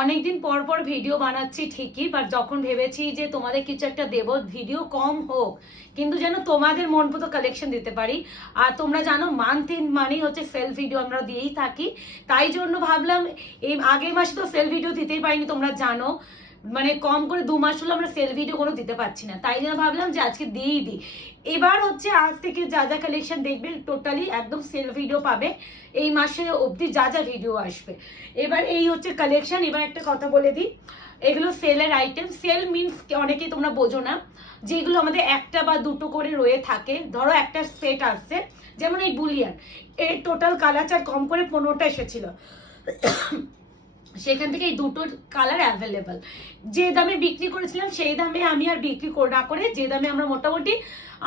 অনেকদিন পর পর ভিডিও বানাচ্ছি ঠিকই, বাট যখন ভেবেছি যে তোমাদের কিছু একটা দেবো, ভিডিও কম হোক কিন্তু যেন তোমাদের মন মতো কালেকশন দিতে পারি। আর তোমরা জানো মান্থ ইন মানেই হচ্ছে সেল ভিডিও আমরা দিয়েই থাকি, তাই জন্য ভাবলাম এই আগের মাসে তো সেল ভিডিও দিতেই পারিনি, তোমরা জানো মানে কম করে 2 মাস হলো আমরা সেল ভিডিও কোনো দিতে পারছি না, তাই জন্য ভাবলাম যে আজকে দিয়েই দিই। এবার হচ্ছে আজ থেকে যা যা কালেকশন দেখবে টোটালি একদম সেল ভিডিও পাবে, এই মাসে অবধি যা যা ভিডিও আসবে। এবার এই হচ্ছে কালেকশন। এবার একটা কথা বলে দিই, এগুলো সেলের আইটেম। সেল মিনস অনেকেই তোমরা বোঝো না, যেগুলো আমাদের একটা বা দুটো করে রয়ে থাকে। ধরো একটা সেট আসছে, যেমন এই বুলিয়ান, এর টোটাল কালার চার কম করে 15টা এসেছিল, সেখান থেকে এই দুটোর কালার অ্যাভেলেবল। যে দামে বিক্রি করেছিলাম সেই দামে আমি আর বিক্রি না করে, যে দামে আমরা মোটামুটি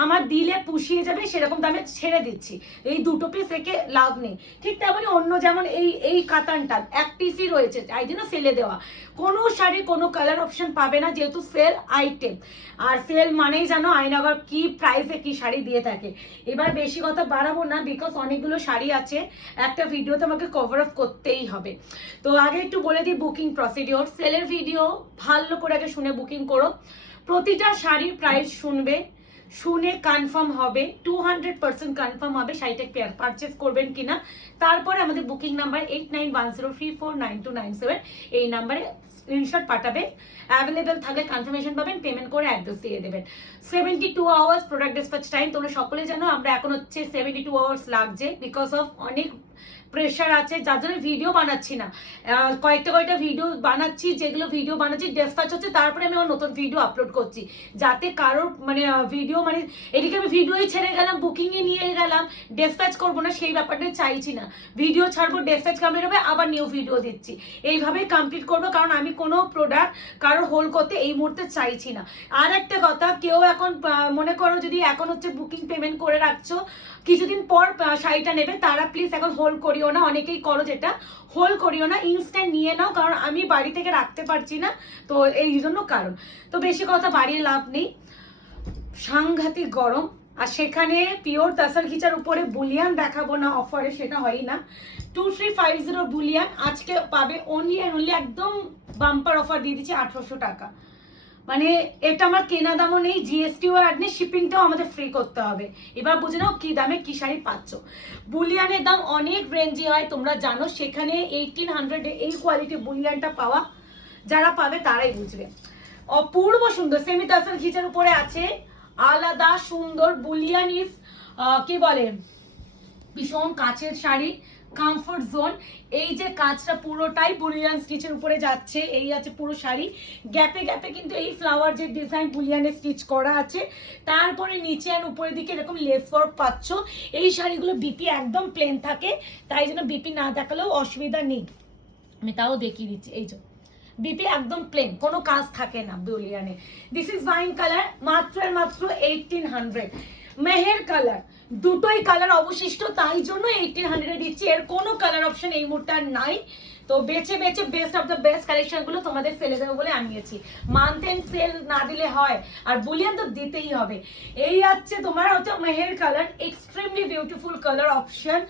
আমার দিলে পুষিয়ে যাবে সেরকম দামে ছেড়ে দিচ্ছি। এই দুটো পিস রেখে লাভ নেই। ঠিক তেমনই অন্য যেমন এই কাতানটা এক পিসই রয়েছে, তাই জন্য ফেলে দেওয়া। কোনো শাড়ি কোনো কালার অপশন পাবে না, যেহেতু সেল আইটেম। আর সেল মানেই জানো আয়নাগর কি প্রাইসে কি শাড়ি দিয়ে থাকে। এবার বেশি কথা বাড়াবো না, বিকজ অনেকগুলো শাড়ি আছে, একটা ভিডিওতে আমাকে কভার আপ করতেই হবে। তো আগে একটু বলে দিই বুকিং প্রসিডিওর। সেলের ভিডিও ভালো করে আগে শুনে বুকিং করো। প্রতিটা শাড়ির প্রাইস শুনবে, শুনে কনফার্ম হবে, 200% কনফার্ম হবে শাড়িটা পারচেস করবেন কিনা। তারপরে আমাদের বুকিং নাম্বার 8910349297, এই নাম্বারে স্ক্রিনশট পাঠাবে। অ্যাভেলেবেল থাকলে কনফার্মেশন পাবেন, পেমেন্ট করে অ্যাড্রেস দিয়ে দেবেন। 72 আওয়ার্স প্রোডাক্ট ডিসপ্যাচ টাইম। তোমরা সকলে জানো আমরা এখন হচ্ছে 72 আওয়ার্স লাগছে, বিকজ অফ অনেক প্রেশার আছে, যার জন্য ভিডিও বানাচ্ছি না। কয়েকটা ভিডিও বানাচ্ছি, যেগুলো ভিডিও বানাচ্ছি ডিসপ্যাচ হচ্ছে, তারপরে আমি আমার নতুন ভিডিও আপলোড করছি, যাতে কারোর মানে ভিডিও মানে এদিকে আমি ভিডিওই ছেড়ে গেলাম, বুকিংয়ে নিয়ে গেলাম, ডিসপ্যাচ করবো না সেই ব্যাপারটা চাইছি না। ভিডিও ছাড়বো, ডিসপ্যাচ কমপ্লিট হবে, আবার নিউ ভিডিও দিচ্ছি, এইভাবেই কমপ্লিট করবো। কারণ আমি কোনো প্রোডাক্ট কারোর হোল্ড করতে এই মুহূর্তে চাইছি না। আর একটা কথা, কেউ এখন মনে করো যদি এখন হচ্ছে বুকিং পেমেন্ট করে রাখছো, কিছুদিন পর শাড়িটা নেবে, তারা প্লিজ এখন হোল্ড করিও না। অনেকেই করো যেটা, হোল্ড করিও না, ইনস্ট্যান্ট নিয়ে নাও, কারণ আমি বাড়ি থেকে রাখতে পারছি না, তো এই জন্য কারণ। তো বেশি কথা বাড়িয়ে লাভ নেই। সাংঘাতিক গরম, আর সেখানে পিওর তাসার খিচার উপরে বুলিয়ান দেখাবো না অফারে, সেটা হয়ই না। 2350 বুলিয়ান আজকে পাবে অনলি অ্যান্ড অনলি, একদম বাম্পার অফার দিয়ে দিচ্ছি 1800 টাকা। মানে এটা আমার কেনা দামও নেই, জিএসটিও অ্যাড নেই, শিপিংটাও আমাদের ফ্রি করতে হবে। এবার বুঝে নাও কি দামে কি শাড়ি পাচ্ছ। বুলিয়ানের দাম অনেক রেঞ্জি হয় তোমরা জানো, সেখানে 1800 এই কোয়ালিটি বুলিয়ানটা পাওয়া, যারা পাবে তারাই বুঝবে। অপূর্ব সুন্দর সেমি তাসার ঘিচার উপরে আছে, আলাদা সুন্দর বুলিয়ান ইজ কি বলে ভীষণ কাচের শাড়ি, কমফোর্ট জোন। এই যে কাজটা পুরোটাই বুলিয়ান স্টিচের উপরে যাচ্ছে, এই আছে পুরো শাড়ি। গ্যাপে গ্যাপে কিন্তু এই ফ্লাওয়ার যে ডিজাইন বুলিয়ানের স্টিচ করা আছে, তারপরে নিচে আর উপরের দিকে এরকম লেস ওয়ার্ক পাচ্ছ। এই শাড়িগুলো বিপি একদম প্লেন থাকে, তাই জন্য বিপি না দেখালেও অসুবিধা নেই, আমি তাও দেখিয়ে দিচ্ছি। এই যে বিপি একদম প্লেন, কোনো কাজ থাকে না বুলিয়ানে। দিস ইজ ওয়াইন কালার, মাত্র আর মাত্র 1800। মেহের কালার, দুটোই কালার অবশিষ্ট, তাই জন্য 1800 দিচ্ছি, এর কোনো কালার অপশন এই মুহূর্তে আর নাই। তো বেছে বেছে best of the best collection গুলো তোমাদের ফেলে দেবো বলে আনিয়েছি। মান্থ এন্ড সেল না দিলে হয়, আর বুলিয়ান তো দিতেই হবে। এই আছে তোমার হচ্ছে মেহের colour, extremely beautiful colour option.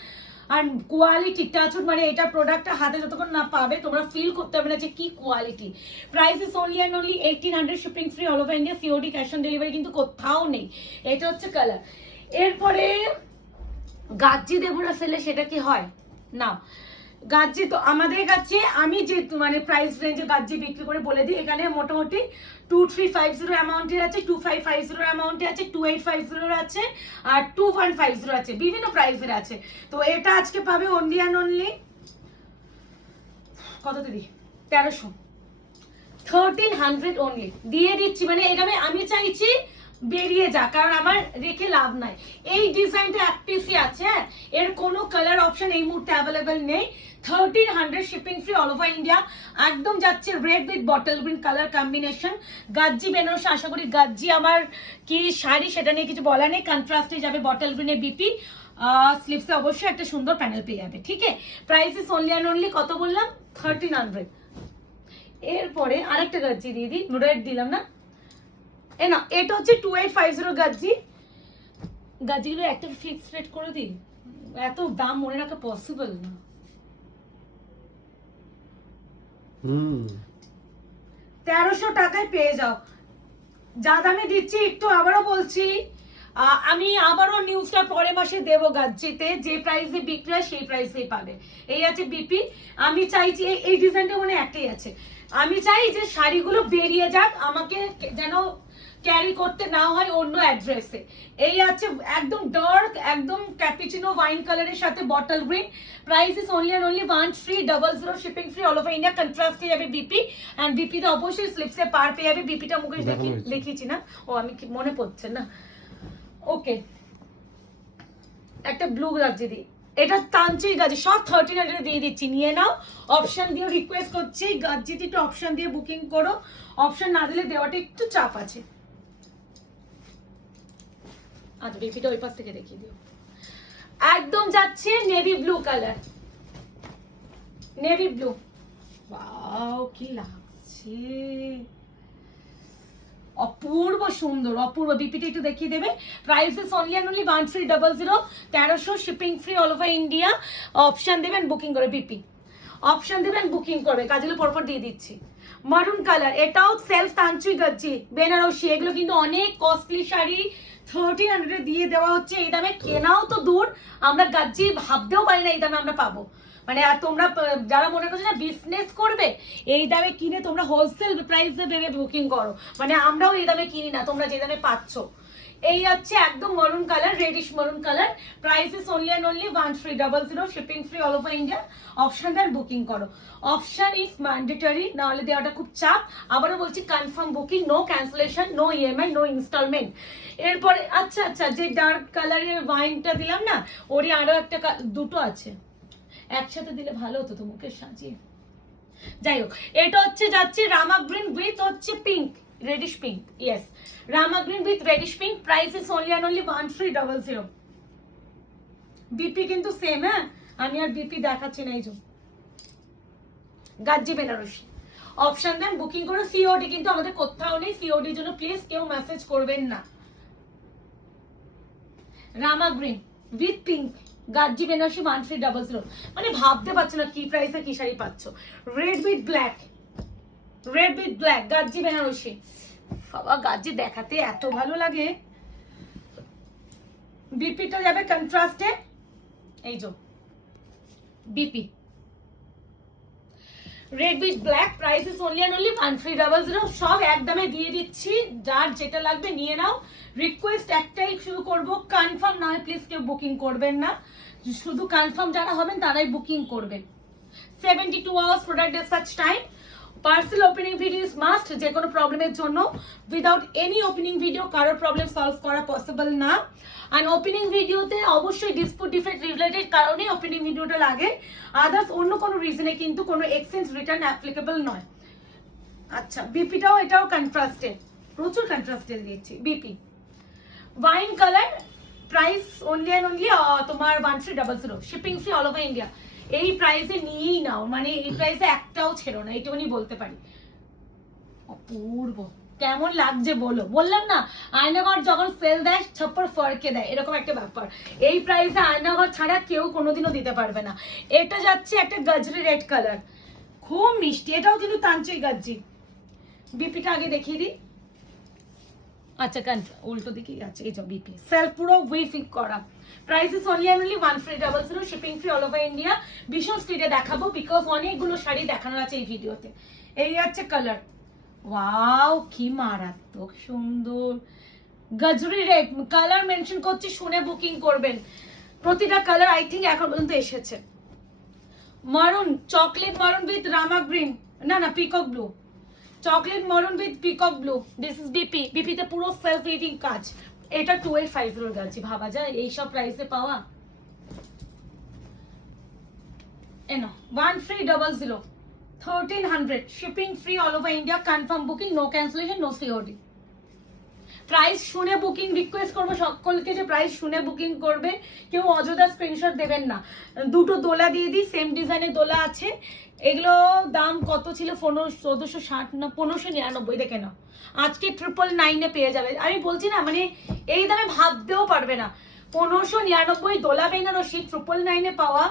আর কোয়ালিটি টাচুড, মানে এটা প্রোডাক্টটা হাতে যতক্ষণ না পাবে তোমরা ফিল করতে হবে না যে কি quality. Price is only and only 1800, shipping free all over India, COD cash on delivery কিন্তু কোথাও নেই। এটা হচ্ছে কালার। এরপরে গাজ্জি দেবো না সেলে, সেটা কি হয় না। গাজ্জি তো আমাদের কাছে, আমি যে মানে প্রাইস রেঞ্জে গাজ্জি বিক্রি করে বলে দিই, এখানে মোটামুটি 2350 অ্যামাউন্টের আছে, 2550 অ্যামাউন্টে আছে, 2850 আছে, আর 2150 আছে, বিভিন্ন প্রাইসের আছে। তো এটা আজকে পাবে অনলি অ্যান্ড অনলি কততে দিই 1300, 1300 অনলি দিয়ে দিচ্ছি। মানে এখানে আমি চাইছি বেরিয়ে যা, কারণ আমার রেখে লাভ নাই। এই ডিজাইনটা এক পিসই আছে, এর কোনো কালার অপশন এই মুহূর্তে অ্যাভেলেবেল নেই। 1300 shipping free all over India, একদম যাচ্ছে red with bottle green colour combination. Gajji Banarasi, আশা করি গাজ্জি আমার কি শাড়ি সেটা নিয়ে কিছু বলা নেই, কন্ট্রাস্টে যাবে বটল গ্রিনে বিপি, স্লিভসে অবশ্যই একটা সুন্দর প্যানেল পেয়ে যাবে। ঠিক আছে, price is only and only কত বললাম 1300। এরপরে আরেকটা গাজ্জি দিয়ে দিই, রেড দিলাম না, এ না এটা হচ্ছে 2850 গাজ্জি। গাজ্জিগুলো একটা ফিক্সড রেট করে দিই, এত দাম মনে রাখা পসিবল না। 1300 টাকায় পেয়ে যাও। যা দামে দিচ্ছি, একটু আবারও বলছি, আমি আবারও নিউজটা পরের মাসে দেবো গাজ্জিতে, যে প্রাইসে বিক্রি হয় সেই প্রাইসেই পাবে। এই আছে বিপি। আমি চাইছি এই ডিজাইনটা মানে একটাই আছে, আমি চাই যে শাড়িগুলো বেরিয়ে যাক, আমাকে যেন ক্যারি করতে না হয় অন্য অ্যাড্রেসে। এই আছে একদম ডার্ক, একদম ক্যাপিচিনো ওয়াইন কালারের সাথে bottle green. Price is only and only 1300, shipping free all over India. কন্ট্রাস্টে যাবে বিপি, এন্ড বিপিতে অবশ্যই স্লিপসে পার পেয়ে যাবে। বিপিটা মুকেশ দেখিয়েছি না, ও আমি মনে পড়ছে না। ওকে, একটা ব্লু গাজি দিই, এটা তানচুই গাজি, সব 1300 দিয়ে দিচ্ছি, নিয়ে নাও। অপশন দিয়ে রিকোয়েস্ট করছি, গাজিতে একটু অপশন দিয়ে বুকিং করো, অপশন না দিলে দেওয়াটা একটু চাপ আছে। আচ্ছা, বিপিটা ওই পাশ থেকে দেখিয়ে দিও। একদম যাচ্ছে navy blue colour, navy blue. Wow, কি লাগছে, অপূর্ব সুন্দর, অপূর্ব। বিপিটা একটু দেখিয়ে দেবে। Price is only and only 1300, 1300, shipping free all over India. Option দেবেন, বুকিং করে বিপি, অপশন দেবেন, বুকিং করবে। কাজগুলো পরপর দিয়ে দিচ্ছি। মারুন কালার, এটাও সেলফ তানচুই গাজ্জি বেনারসি। এগুলো কিন্তু অনেক কস্টলি শাড়ি, 1300 দিয়ে দেওয়া হচ্ছে। এই দামে কেনাও তো দূর, আমরা গাজ্জি ভাবতেও পারি না এই দামে আমরা পাবো। মানে আর তোমরা যারা মনে করছো না বিজনেস করবে, এই দামে কিনে তোমরা হোলসেল প্রাইসে ভেবে বুকিং করো। মানে আমরাও এই দামে কিনি না, তোমরা যে দামে পাচ্ছ। এই হচ্ছে একদম maroon colour, reddish maroon colour. Price is only and only 1300, shipping free all over India. Option দেন, বুকিং করো। অপশন ইজ ম্যান্ডেটরি, না হলে দেওয়াটা খুব চাপ। আবারও বলছি, confirm booking, no cancellation, no EMI, no instalment. এরপরে আচ্ছা আচ্ছা, যে ডার্ক কালারের ওয়াইনটা দিলাম না, ওরই আরো একটা দুটো আছে, একসাথে দিলে ভালো হতো তো মুখে সাজিয়ে। যাই হোক, এটা হচ্ছে যাচ্ছে রামা গ্রিন উইথ হচ্ছে pink, radish pink. Yes, Rama green with radish pink. Price is only and only 1300। BP কিন্তু সেম, হ্যাঁ, আমি আর বিপি দেখাচ্ছি না। এই যে গাজ্জি বেনারসি। অপশন দেন, বুকিং করো। সিওডি কিন্তু আমাদের কোথাও নেই, সিওডির জন্য প্লিজ কেউ মেসেজ করবেন না। রামা গ্রিন উইথ পিঙ্ক, গাজ্জি বেনারসি 1300। মানে ভাবতে পারছো না কি প্রাইসে কি শাড়ি পাচ্ছ। Red with black, red with black, Gajji Banarasi. বাবা, গাজ্জি দেখাতে এত ভালো লাগে। বিপিটা যাবে কন্ট্রাস্টে, এই যে BP red with black. Price is only and only 1300। সব একদমে দিয়ে দিচ্ছি, যার যেটা লাগবে নিয়ে নাও। রিকোয়েস্ট একটাই শুরু করবো, কনফার্ম না হয় প্লিজ কেউ বুকিং করবেন না, শুধু কনফার্ম যারা হবেন তারাই বুকিং করবেন। 72 hours product dispatch time. Parcel opening video is must, যে কোনো প্রবলেমের জন্য। উইদাউট এনি ওপেনিং ভিডিও কারোর প্রবলেম সলভ করা পসিবল না। আর ওপেনিং ভিডিওতে অবশ্যই ডিসপুট ডিফেক্ট রিলেটেড কারণে ওপেনিং ভিডিওটা লাগে, আদার্স অন্য কোনো রিজনে কিন্তু কোনো এক্সচেঞ্জ রিটার্ন অ্যাপ্লিকেবল নয়। আচ্ছা, বিপিটাও এটাও কন্ট্রাস্টে, প্রচুর কন্ট্রাস্টে দিয়েছি। BP wine colour, price only and only তোমার 1300, shipping free all over India. এই প্রাইসে নিয়েই নাও, মানে এই প্রাইসে একটাও ছেড়ো না, এইটুকুনি বলতে পারি। অপূর্ব, কেমন লাগছে বলো। বললাম না, আয়নাঘর যখন সেল দেয় ছাপ্পর ফরকে দেয়, এরকম একটা ব্যাপার। এই প্রাইসে আয়নাঘর ছাড়া কেউ কোনোদিনও দিতে পারবে না। এটা যাচ্ছে একটা গাজরি রেড কালার, খুব মিষ্টি। এটাও কিন্তু তানচুই গাজ্জি। বিপিটা আগে দেখিয়ে দিই। আচ্ছা, উল্টো দিকেই আছে, এই যে বিপি সেলফ পুরো উইফিং করা। Price is only and only 1300, shipping free all over India. ভীষণ স্পিডে দেখাবো বিকজ অনেকগুলো শাড়ি দেখানোর আছে এই ভিডিওতে। এই আছে কালার, ওয়াও কি মারাত্মক সুন্দর। গাজরি রেড কালার মেনশন করছি, শুনে বুকিং করবেন। প্রতিটা কালার আই থিঙ্ক এখন পর্যন্ত এসেছে। মারুন, chocolate maroon with Rama green, না না peacock blue, chocolate maroon with peacock blue. This is BP. বিপিতে পুরো সেলফ রিডিং কাজ। এটা 2850 গাচ্ছি, ভাবা যায় এইসব প্রাইসে পাওয়া। এনো 1300, 1300, shipping free all over India. Confirm booking, no cancellation, no COD. Price শুনে বুকিং রিকোয়েস্ট করবো সকলকে যে প্রাইস শুনে বুকিং করবে, কেউ অযথা স্ক্রিনশট দেবেন না। দুটো দোলা দিয়ে দিই, সেম ডিজাইনের দোলা আছে। এগুলো দাম কত ছিল, 1460 না 1599, দেখে নাও। আজকে 999 পেয়ে যাবে। আমি বলছি না, মানে এই দামে ভাবতেও পারবে না। 1599 দোলা বেনারসি 999 পাওয়া,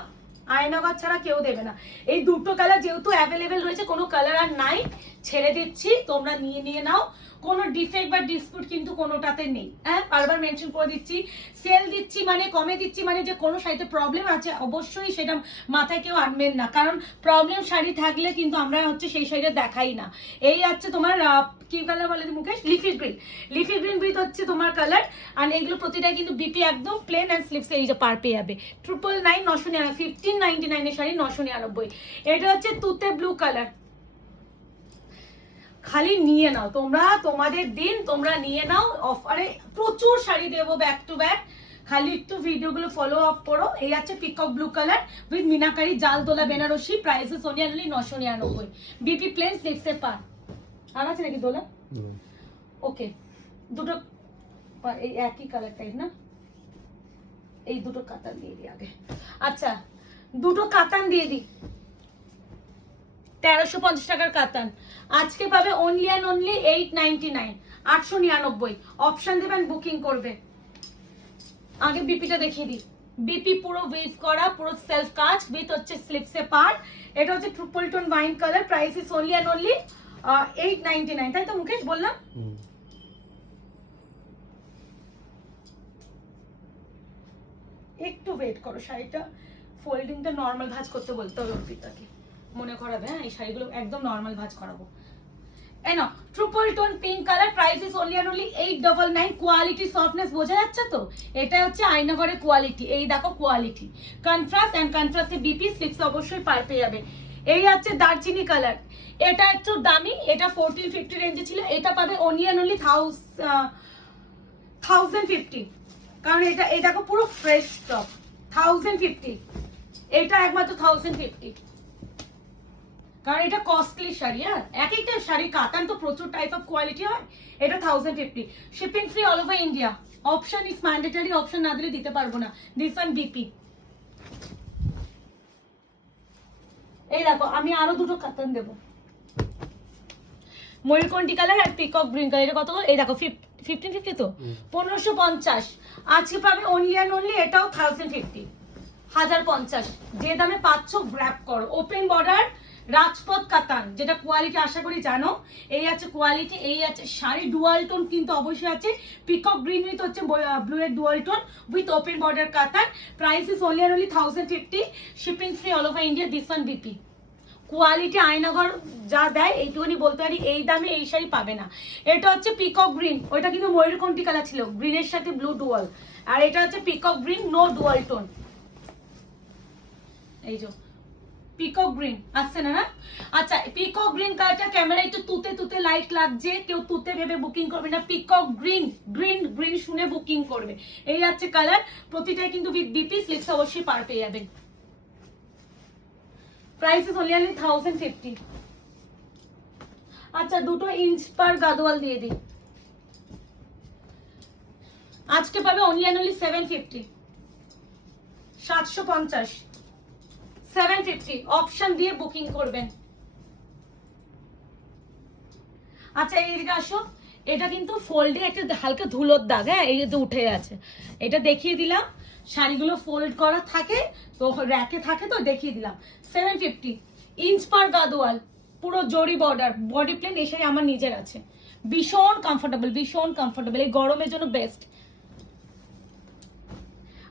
আয়নাঘর ছাড়া কেউ দেবে না। এই দুটো কালার যেহেতু অ্যাভেলেবেল রয়েছে, কোনো কালার আর নাই, ছেড়ে দিচ্ছি, তোমরা নিয়ে নাও। কোনো ডিফেক্ট বা ডিসপুট কিন্তু কোনোটাতে নেই। হ্যাঁ, বারবার মেনশন করে দিচ্ছি, সেল দিচ্ছি মানে, কমে দিচ্ছি মানে যে কোনো শাড়িতে প্রবলেম আছে অবশ্যই সেটা মাথায় কেউ আনবেন না, কারণ প্রবলেম শাড়ি থাকলে কিন্তু আমরা হচ্ছে সেই শাড়িটা দেখাই না। এই হচ্ছে তোমার কি কালার বলে Mukesh? Leafy green. Leafy green with হচ্ছে তোমার কালার, আর এগুলো প্রতিটাই কিন্তু বিপি একদম প্লেন অ্যান্ড স্লিভস এই যে পার পেয়ে যাবে 999 999 1599 এর শাড়ি 999। এটা হচ্ছে তুতে ব্লু কালার। খালি নিয়ে নাও তোমরা, তোমাদের দিন, তোমরা নিয়ে নাও। অফারে প্রচুর শাড়ি দেবো ব্যাক টু ব্যাক, খালি একটু ভিডিওগুলো ফলো আপ করো। এই আছে peacock blue colour with meenakari জাল তোলা Banarasi, prices only 999। BP plain স্লিভসের পার। আর আছে নাকি দোলা? ওকে, দুটো এই একই কালার টাইপ না, এই দুটো কাতান দিয়ে দিই আগে। আচ্ছা, দুটো কাতান দিয়ে দিই, 1350 টাকার কাতান। আজকে পাবে অনলি অ্যান্ড অনলি 899, 899। অপশন দেবেন, বুকিং করবে। আগে বিপিটা দেখিয়ে দিই। বিপি পুরো ওয়েভ করা, পুরো সেলফ কাজ উইথ হচ্ছে স্লিপসে পার। এটা হচ্ছে triple tone wine colour, price is only and only 899। তাই তো মুকেশ বললাম? একটু ওয়েট করো, শাড়িটা ফোল্ডিংটা নর্মাল ভাঁজ করতে বলতে হবে অর্পিতাকে, মনে করাবে। হ্যাঁ, এই শাড়িগুলো একদম নর্মাল ভাঁজ করাবো। এনো triple tone pink colour, price is only and only 899। Quality softness বোঝা যাচ্ছে তো? এটা হচ্ছে আয়নাঘরের কোয়ালিটি। এই দেখো কোয়ালিটি, কন্ট্রাস্ট এন্ড কন্ট্রাস্টে বিপি স্লিপস অবশ্যই পার পেয়ে যাবে। এই হচ্ছে দারচিনি কালার, এটা একটু দামি, এটা 1450 রেঞ্জে ছিল, এটা পাবে অনলি অ্যান্ড অনলি 1050। কারণ এটা এই দেখো পুরো ফ্রেশ স্টক, 1050। এটা একমাত্র 1050, কারণ এটা কস্টলি শাড়ি। হ্যাঁ, এক একটা শাড়ি কাতান তো প্রচুর টাইপ অফ কোয়ালিটি হয়। এটা 1050, shipping free all over India. Option is mandatory, option না দিলে দিতে পারবো না। This one BP. এই দেখো, আমি আরো দুটো কাতান দেবো, ময়ূরকণ্ঠী কালার আর পিকক গ্রিন কালার। এটা কত? এই দেখো 1550 তো 1550। আজকে পাবে অনলি অ্যান্ড অনলি, এটাও 1050, 1050। যে দামে পাচ্ছ গ্র্যাব করো। ওপেন বর্ডার রাজপথ কাতান, যেটা কোয়ালিটি আশা করি জানো। এই আছে কোয়ালিটি, এই আছে শাড়ি। ডুয়াল টোন কিন্তু অবশ্যই আছে, পিকক গ্রিন উইথ হচ্ছে ব্লু এর dual tone with open border Katan. Price is only and only 1050, shipping free all over India. This one BP. Quality Aynaghar যা দেয় এইটুকুনি বলতে পারি, এই দামে এই শাড়ি পাবে না। এটা হচ্ছে পিকক গ্রিন, ওইটা কিন্তু ময়ূরকণ্ঠী কালার ছিল, গ্রিনের সাথে ব্লু ডুয়াল। আর এটা হচ্ছে peacock green, no dual tone. এই যে পিকক গ্রিন আসছে না? আচ্ছা, পিকক গ্রিন কালারটা ক্যামেরা একটু তুতে তুতে লাইট লাগছে, কেউ তুতে ভেবে বুকিং করবে না। পিকক গ্রিন, গ্রিন গ্রিন শুনে বুকিং করবে। এই হচ্ছে কালার, প্রতিটাই কিন্তু উইথ বিপি স্লিপস অবশ্যই পার পেয়ে যাবেন। Price is only only 1050। আচ্ছা, দুটো ইঞ্চ পার গাদোয়াল দিয়ে দিই। আজকে পাবে অনলি অ্যান্ড অনলি 750, 750, 750। অপশন দিয়ে বুকিং করবেন। আচ্ছা, এইদিকে আসো। এটা কিন্তু ফোল্ডে একটা হালকা ধুলোর দাগ, হ্যাঁ, এই যে উঠে আছে, এটা দেখিয়ে দিলাম। শাড়িগুলো ফোল্ড করা থাকে তো, র্যাকে থাকে তো, দেখিয়ে দিলাম। 750 ইঞ্চ পার গাদোয়াল, পুরো জরি বর্ডার, বডি প্লেন। এই শাড়ি আমার নিজের আছে, ভীষণ কমফোর্টেবল, ভীষণ কমফোর্টেবল, এই গরমের জন্য বেস্ট।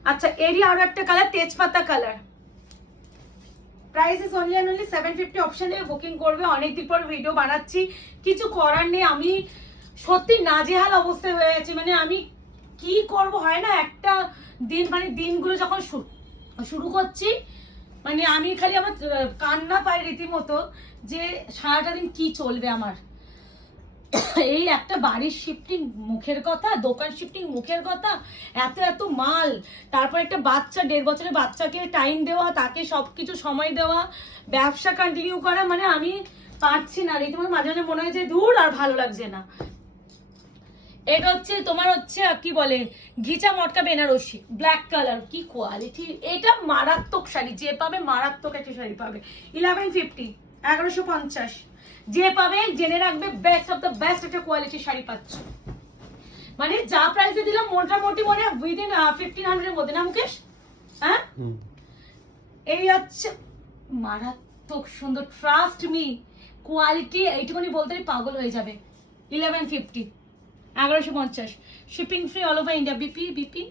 আচ্ছা, এরই আরো একটা কালার, তেজপাতা colour. Price is only and only 750। Option দিয়ে বুকিং করবে। অনেকদিন পর ভিডিও বানাচ্ছি, কিছু করার নেই। আমি সত্যি নাজেহাল অবস্থায় হয়ে গেছে, মানে আমি কি করব, হয় না একটা দিন, মানে দিনগুলো যখন শুরু করছি, মানে আমি খালি আমার কান্না পাই রীতিমতো, যে সারাটা দিন কি চলবে আমার। এই একটা বাড়ির শিফটিং মুখের কথা, দোকান শিফটিং মুখের কথা, এত এত মাল, তারপর একটা বাচ্চা, 1.5 বছরের বাচ্চাকে টাইম দেওয়া, তাকে সবকিছু সময় দেওয়া, ব্যবসা কন্টিনিউ করা, মানে আমি পারছি না। রীতিমতো মাঝে মাঝে মনে হয় যে দূর, আর ভালো লাগছে না। এটা হচ্ছে তোমার হচ্ছে কি বলে, ঘিচা মটকা বেনারসি, ব্ল্যাক কালার, কি কোয়ালিটি। এটা মারাত্মক শাড়ি, যে পাবে মারাত্মক একটা শাড়ি পাবে। 1150, 1150। যে পাবে জেনে রাখবে, বেস্ট অফ দ্য বেস্ট একটা কোয়ালিটির শাড়ি পাচ্ছ। মানে যা প্রাইসে দিলাম মোটামুটি মনে হয় উইদিন 1500 এর মধ্যে, না মুকেশ? হ্যাঁ, এই হচ্ছে মারাত্মক সুন্দর, ট্রাস্ট মি, কোয়ালিটি এইটুকুনি বলতে পাগল হয়ে যাবে। 1150, 1150, shipping free all over India. BP BP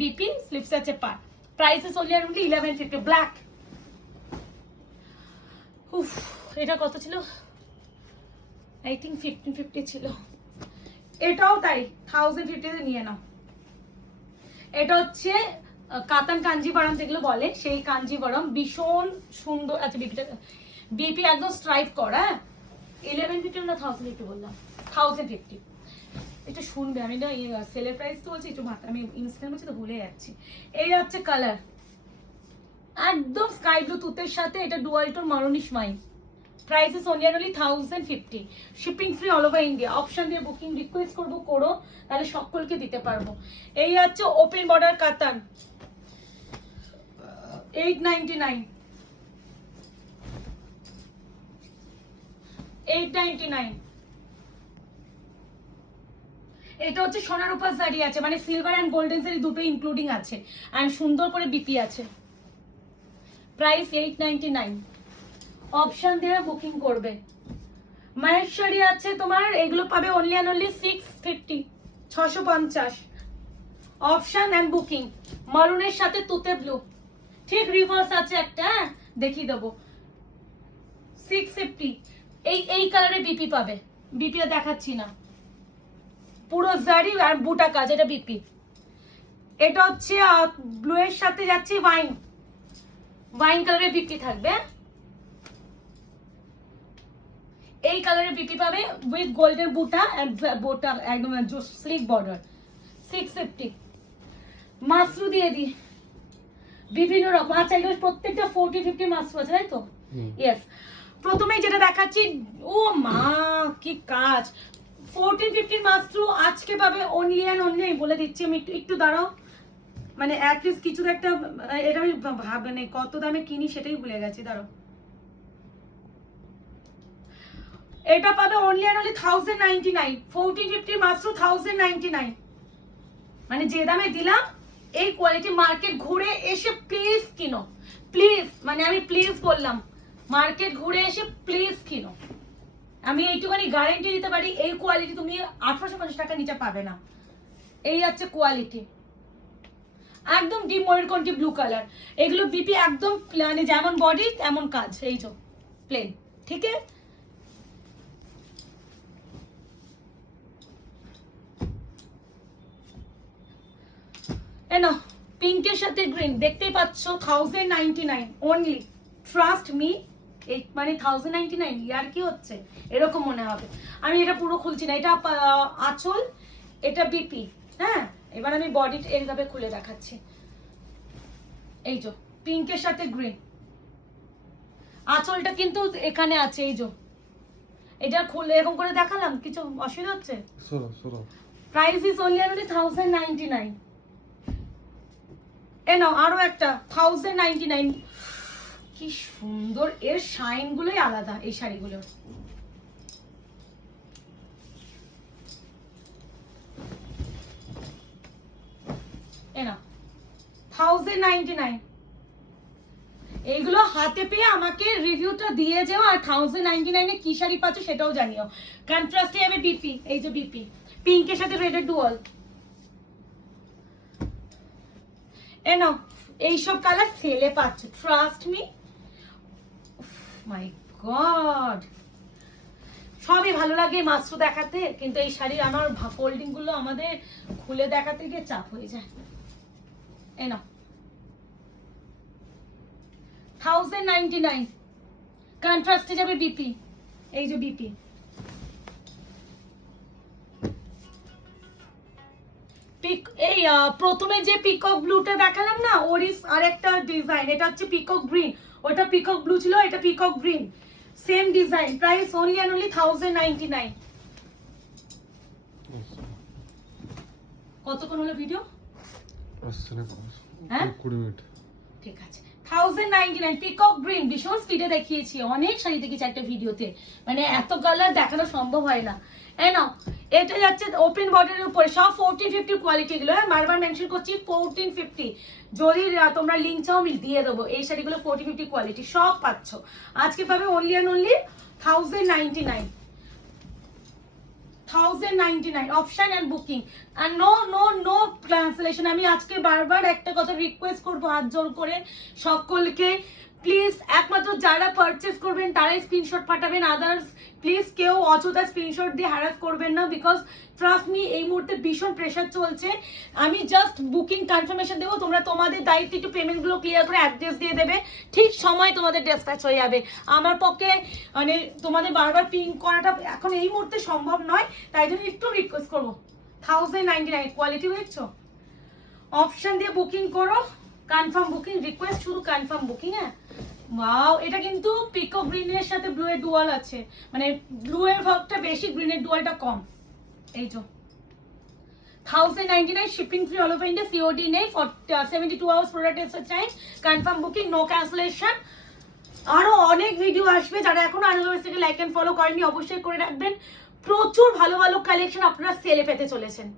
BP slips আছে পার, প্রাইস ইজ অনলি 1150, ব্ল্যাক। উফ, এটা কত ছিল? আই থিঙ্ক 1550 ছিল। এটাও তাই, 1050 নিয়ে নাও। এটা হচ্ছে কাতান কাঞ্জিবরম যেগুলো বলে, সেই কাঞ্জিবরম, ভীষণ সুন্দর। আচ্ছা বিপিটা, বিপি একদম স্ট্রাইপ করা। 1150 না 1050 বললাম? 1050। এটা শুনবে, আমি না সেলের প্রাইস তো বলছি, একটু মাথা আমি ইনস্ট্যান্ট বলছি তো ভুলে যাচ্ছি। এই হচ্ছে কালার, একদম স্কাই ব্লু তুতের সাথে, এটা ডুয়াল টোন মারুনিশ মাইন। Price is only 1050, shipping free all over India. Option দিয়ে বুকিং রিকোয়েস্ট করবো, করো, তাহলে সকলকে দিতে পারবো। এই হচ্ছে ওপেন বর্ডার কাতান, 899, 899। এটা হচ্ছে সোনার উপর জারি আছে, মানে সিলভার এন্ড গোল্ডেন জারি দুটো ইনক্লুডিং আছে, আর সুন্দর করে বিপি আছে। প্রাইস 899, অপশন দিয়ে বুকিং করবে। মাহেশ্বরী আছে তোমার, এগুলো পাবে only and only 650, 650। Option and booking, মারুনের সাথে তুতে ব্লু, ঠিক রিভার্স আছে একটা, দেখিয়ে দেবো। 650, এই কালারে বিপি পাবে। বিপি দেখাচ্ছি না, পুরো জারি আর বুটা কাজ, এটা বিপি। এটা হচ্ছে ব্লু এর সাথে যাচ্ছে ওয়াইন, ওয়াইন কালারে বিপি থাকবে। এই কালারে বিপি পাবে উইথ গোল্ডেন বুটা এন্ড বুটা একদম স্লিক বর্ডার। 650। মাসরু দিয়ে দি বিভিন্ন রকম। আচ্ছা এগুলো প্রত্যেকটা 40-50 মাসরু আছে, তাই তো? ইয়েস। প্রথমে যেটা দেখাচ্ছি, ও মা কি কাজ, 1450 মাসরু আজকে পাবে অনলি অ্যান্ড অনলি, বলে দিচ্ছি আমি। একটু দাঁড়াও, মানে অ্যাটলিস্ট কিছু একটা, এটা আমি ভাবনি কত দামে কিনি সেটাই ভুলে গেছি, দাঁড়াও। এটা পাবে অনলি অ্যান্ড অনলি 1099, 1450 মাত্র 1099। মানে যে দামে দিলাম, এই কোয়ালিটি মার্কেট ঘুরে এসে প্লিজ কিনো, প্লিজ, মানে আমি প্লিজ বললাম, মার্কেট ঘুরে এসে প্লিজ কিনো। আমি এইটুখানি গ্যারান্টি দিতে পারি, এই কোয়ালিটি তুমি 1850 টাকা নিচে পাবে না। এই হচ্ছে কোয়ালিটি, একদম ডিপ ময়ূরকণ্ঠী ব্লু কালার। এগুলো বিপি একদম মানে যেমন বডি তেমন কাজ, এই যে প্লেন, ঠিক আছে। এনো পিঙ্কের সাথে গ্রিন, দেখতেই পাচ্ছ 1099 অনলি, ট্রাস্ট মি। এই মানে 1099, ইয়ার কি হচ্ছে এরকম মনে হবে। আমি এটা পুরো খুলছি না, এটা আঁচল, এটা বিপি। হ্যাঁ, এবার আমি বডি এইভাবে খুলে দেখাচ্ছি। এই যে পিঙ্কের সাথে গ্রিন, আঁচলটা কিন্তু এখানে আছে, এই যে এটা খুলে এরকম করে দেখালাম, কিছু অসুবিধা হচ্ছে? Price is only 1099। এ নাও আরো একটা 1099। কি সুন্দর, এর শাইন গুলোই আলাদা এই শাড়িগুলোর। এ নাও 1099। এইগুলো হাতে পেয়ে আমাকে রিভিউটা দিয়ে যেও, আর 1099 কি শাড়ি পাচ্ছ সেটাও জানিও। কন্ট্রাস্টে যাবে বিপি, এই যে বিপি পিঙ্কের সাথে রেডের ডুয়াল। এ নাও এইসব কালার সেলে পাচ্ছ, ট্রাস্ট মি। মাই গড, সবই ভালো লাগে মাস্টু দেখাতে, কিন্তু এই শাড়ি আমার ফোল্ডিং গুলো আমাদের খুলে দেখাতে গিয়ে চাপ হয়ে যায়। এ নাও 1099, কন্ট্রাস্টে যাবে বিপি, এই যে বিপি। এই প্রথমে যে পিকক ব্লুটা দেখালাম না, ওরই আরেকটা ডিজাইন, এটা হচ্ছে পিকক গ্রিন। ওটা পিকক ব্লু ছিল, এটা peacock green, same design. Price only and only 1099। কতক্ষণ হলো ভিডিও? হ্যাঁ 20 মিনিট। ঠিক আছে, 1099 পিকক গ্রিন। ভীষণ স্পিডে দেখিয়েছি, অনেক শাড়ি দেখেছি একটা ভিডিওতে, মানে এত কালার দেখানো সম্ভব হয় না। নাও এটা যাচ্ছে ওপেন বর্ডারের উপরে, সব 1450 কোয়ালিটি গুলো। হ্যাঁ, বারবার মেনশন করছি 1450। যদি তোমরা লিঙ্ক চাও আমি দিয়ে দেবো। এই শাড়িগুলো 40-50 কোয়ালিটি সব পাচ্ছ আজকে পাবে only and only 1099 option and booking and no no no cancellation. আমি আজকে বারবার একটা কথা রিকোয়েস্ট করবো হাত জোর করে সকলকে, প্লিজ একমাত্র যারা পারচেস করবেন তারাই স্ক্রিনশট পাঠাবেন, আদার্স প্লিজ কেউ অযথা স্ক্রিনশট দিয়ে হ্যারাস করবেন না, বিকজ ট্রাস্ট মি এই মুহূর্তে ভীষণ প্রেশার চলছে। আমি জাস্ট বুকিং কনফার্মেশন দেবো, তোমরা তোমাদের দায়িত্ব একটু পেমেন্টগুলো ক্লিয়ার করে অ্যাড্রেস দিয়ে দেবে, ঠিক সময় তোমাদের ডিসপ্যাচ হয়ে যাবে। আমার পক্ষে মানে তোমাদের বারবার পিং করাটা এখন এই মুহূর্তে সম্ভব নয়, তাই জন্য একটু রিকোয়েস্ট করবো। 1099 কোয়ালিটি দেখছো, অপশন দিয়ে বুকিং করো, কনফার্ম বুকিং রিকোয়েস্ট, শুধু কনফার্ম বুকিং। হ্যাঁ ওয়াও, এটা কিন্তু পিকো গ্রিনের সাথে ব্লু এর ডুয়াল আছে, মানে ব্লু এর ভাগটা বেশি, গ্রিনের ডুয়ালটা কম। এই যে 1099 shipping free all over India, COD নেই, 72 আওয়ার্স প্রোডাক্ট এসে চাই, কনফার্ম বুকিং, নো ক্যান্সেলেশন। আরো অনেক ভিডিও আসবে, যারা এখনো আনুগবেশ থেকে লাইক এন্ড ফলো করেনি অবশ্যই করে রাখবেন। প্রচুর ভালো ভালো কালেকশন আপনারা সেলে পেতে চলেছেন।